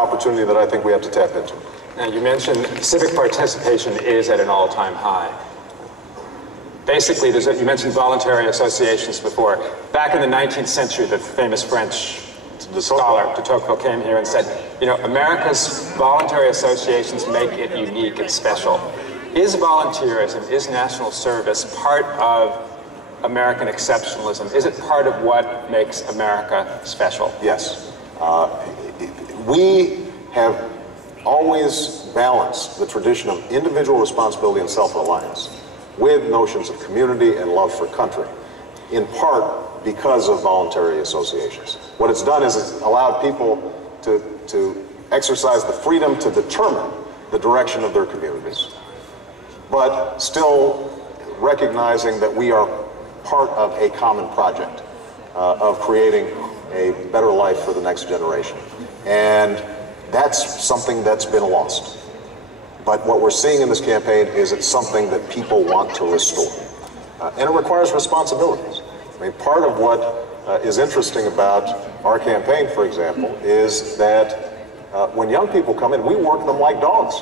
opportunity that I think we have to tap into. Now, you mentioned civic participation is at an all-time high. Basically, you mentioned voluntary associations before. Back in the 19th century, the famous French scholar de Tocqueville came here and said, you know, America's voluntary associations make it unique and special. Is volunteerism, is national service part of American exceptionalism? Is it part of what makes America special? Yes. We have always balanced the tradition of individual responsibility and self-reliance with notions of community and love for country, in part because of voluntary associations. What it's done is it's allowed people to exercise the freedom to determine the direction of their communities, but still recognizing that we are part of a common project of creating a better life for the next generation. And that's something that's been lost. But what we're seeing in this campaign is it's something that people want to restore. And it requires responsibilities. I mean, part of what is interesting about our campaign, for example, is that when young people come in, we work them like dogs.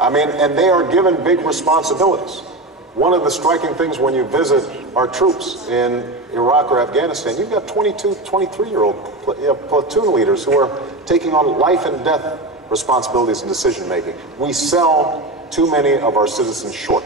I mean, and they are given big responsibilities. One of the striking things when you visit our troops in Iraq or Afghanistan, you've got 22, 23-year-old platoon leaders who are taking on life and death responsibilities and decision-making. We sell too many of our citizens short.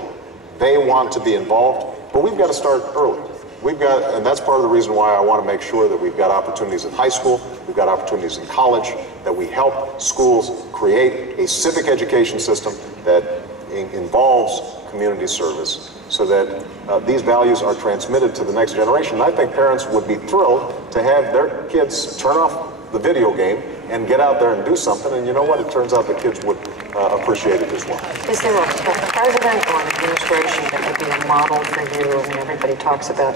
They want to be involved, but we've got to start early. And that's part of the reason why I want to make sure that we've got opportunities in high school, we've got opportunities in college, that we help schools create a civic education system that involves community service so that these values are transmitted to the next generation. And I think parents would be thrilled to have their kids turn off the video game and get out there and do something, and you know what? It turns out the kids would appreciate it as well. Is there a president or an administration that would be a model for you? I mean, everybody talks about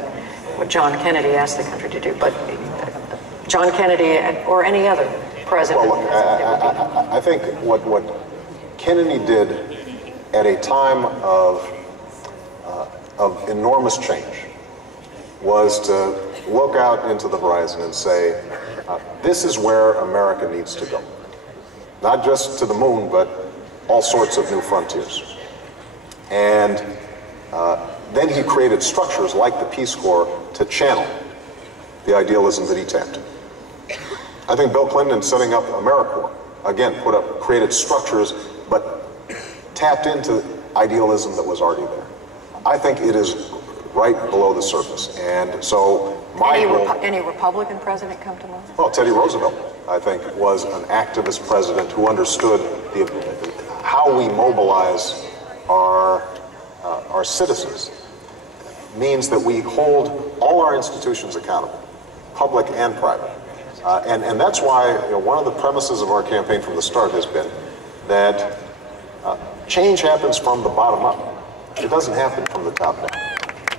what John Kennedy asked the country to do, but John Kennedy or any other president? Well, look, I think what Kennedy did at a time of enormous change was to look out into the horizon and say, this is where America needs to go. Not just to the moon, but all sorts of new frontiers. And then he created structures like the Peace Corps to channel the idealism that he tapped. I think Bill Clinton, in setting up AmeriCorps, again, created structures, but tapped into idealism that was already there. I think it is right below the surface. And so any Republican president come to mind? Well, Teddy Roosevelt, I think, was an activist president who understood how we mobilize our citizens means that we hold all our institutions accountable, public and private. And that's why one of the premises of our campaign from the start has been that change happens from the bottom up. It doesn't happen from the top down.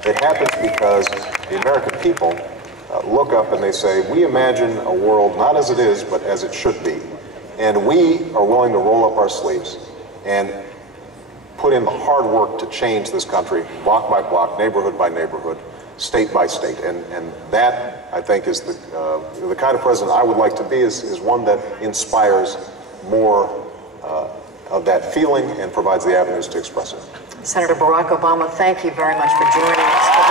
It happens because the American people look up and they say, we imagine a world not as it is, but as it should be. And we are willing to roll up our sleeves and put in the hard work to change this country, block by block, neighborhood by neighborhood, state by state. And that, I think, is the kind of president I would like to be, is one that inspires more of that feeling and provides the avenues to express it. Senator Barack Obama, thank you very much for joining us.